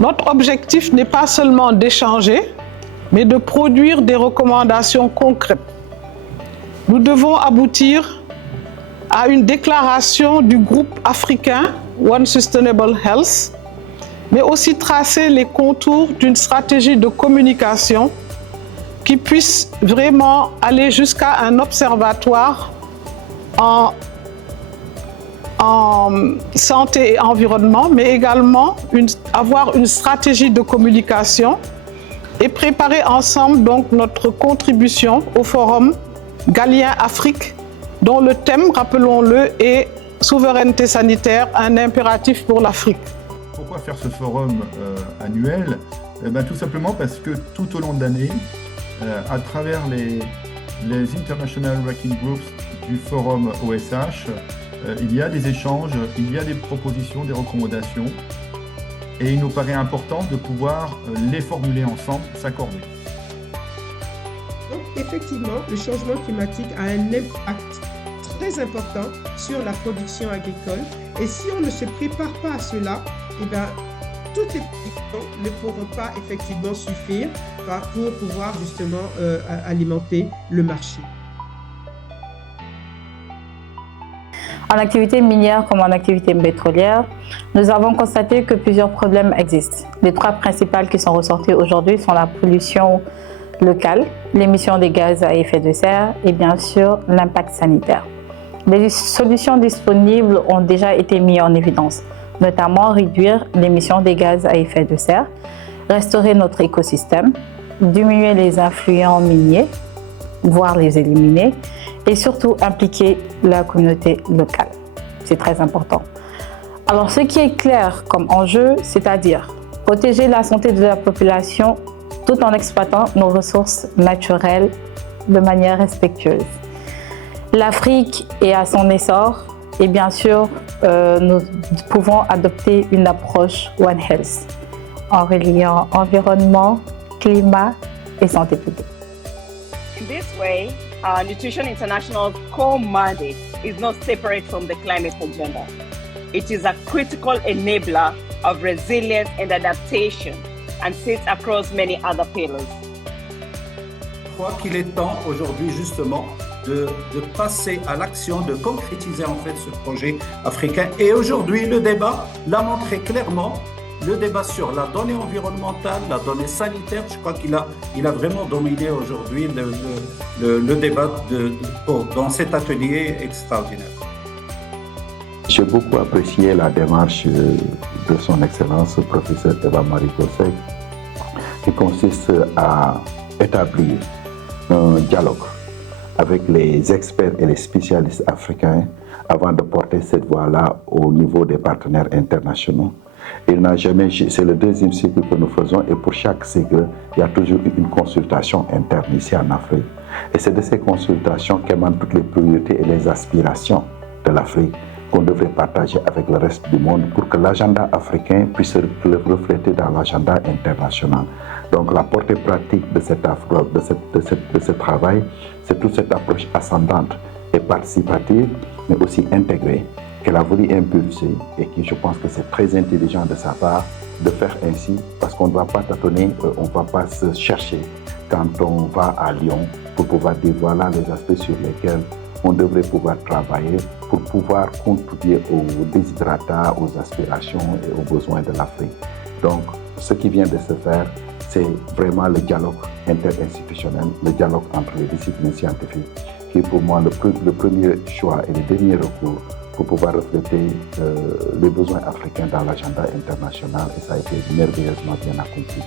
Notre objectif n'est pas seulement d'échanger, mais de produire des recommandations concrètes. Nous devons aboutir à une déclaration du groupe africain One Sustainable Health, mais aussi tracer les contours d'une stratégie de communication qui puisse vraiment aller jusqu'à un observatoire en santé et environnement, mais également avoir une stratégie de communication et préparer ensemble donc notre contribution au forum Galien Afrique, dont le thème, rappelons-le, est souveraineté sanitaire, un impératif pour l'Afrique. Pourquoi faire ce forum annuel? Tout simplement parce que tout au long de l'année, à travers les International Working Groups du forum OSH, il y a des échanges, il y a des propositions, des recommandations, et il nous paraît important de pouvoir les formuler ensemble, s'accorder. Donc effectivement, le changement climatique a un impact très important sur la production agricole, et si on ne se prépare pas à cela, toutes les productions ne pourront pas effectivement suffire pour pouvoir justement alimenter le marché. En activité minière comme en activité pétrolière, nous avons constaté que plusieurs problèmes existent. Les trois principales qui sont ressorties aujourd'hui sont la pollution locale, l'émission des gaz à effet de serre et bien sûr l'impact sanitaire. Les solutions disponibles ont déjà été mises en évidence, notamment réduire l'émission des gaz à effet de serre, restaurer notre écosystème, diminuer les influents miniers, voire les éliminer, et surtout impliquer la communauté locale. C'est très important. Alors, ce qui est clair comme enjeu, c'est-à-dire protéger la santé de la population tout en exploitant nos ressources naturelles de manière respectueuse. L'Afrique est à son essor et bien sûr, nous pouvons adopter une approche One Health en reliant environnement, climat et santé publique. In this way, Nutrition International's core mandate is not separate from the climate agenda. It is a critical enabler of resilience and adaptation and sits across many other pillars. Je crois qu'il est temps aujourd'hui justement de passer à l'action, de concrétiser en fait ce projet africain. Et aujourd'hui, le débat l'a montré clairement. Le débat sur la donnée environnementale, la donnée sanitaire, je crois qu'il a vraiment dominé aujourd'hui le débat dans cet atelier extraordinaire. J'ai beaucoup apprécié la démarche de son Excellence, le professeur Eva-Marie Cossey, qui consiste à établir un dialogue avec les experts et les spécialistes africains avant de porter cette voie-là au niveau des partenaires internationaux. Il n'a jamais, c'est le deuxième cycle que nous faisons et pour chaque cycle, il y a toujours une consultation interne ici en Afrique. Et c'est de ces consultations qu'émanent toutes les priorités et les aspirations de l'Afrique qu'on devrait partager avec le reste du monde pour que l'agenda africain puisse le refléter dans l'agenda international. Donc la portée pratique de ce travail, c'est toute cette approche ascendante et participative, mais aussi intégrée, qu'elle a voulu impulser et qui, je pense que c'est très intelligent de sa part de faire ainsi, parce qu'on ne va pas tâtonner, on ne va pas se chercher quand on va à Lyon pour pouvoir dire voilà les aspects sur lesquels on devrait pouvoir travailler pour pouvoir contribuer aux déshydratats, aux aspirations et aux besoins de l'Afrique. Donc, ce qui vient de se faire, c'est vraiment le dialogue interinstitutionnel, le dialogue entre les disciplines scientifiques, qui est pour moi le premier choix et le dernier recours pour pouvoir refléter les besoins africains dans l'agenda international, et ça a été merveilleusement bien accompli.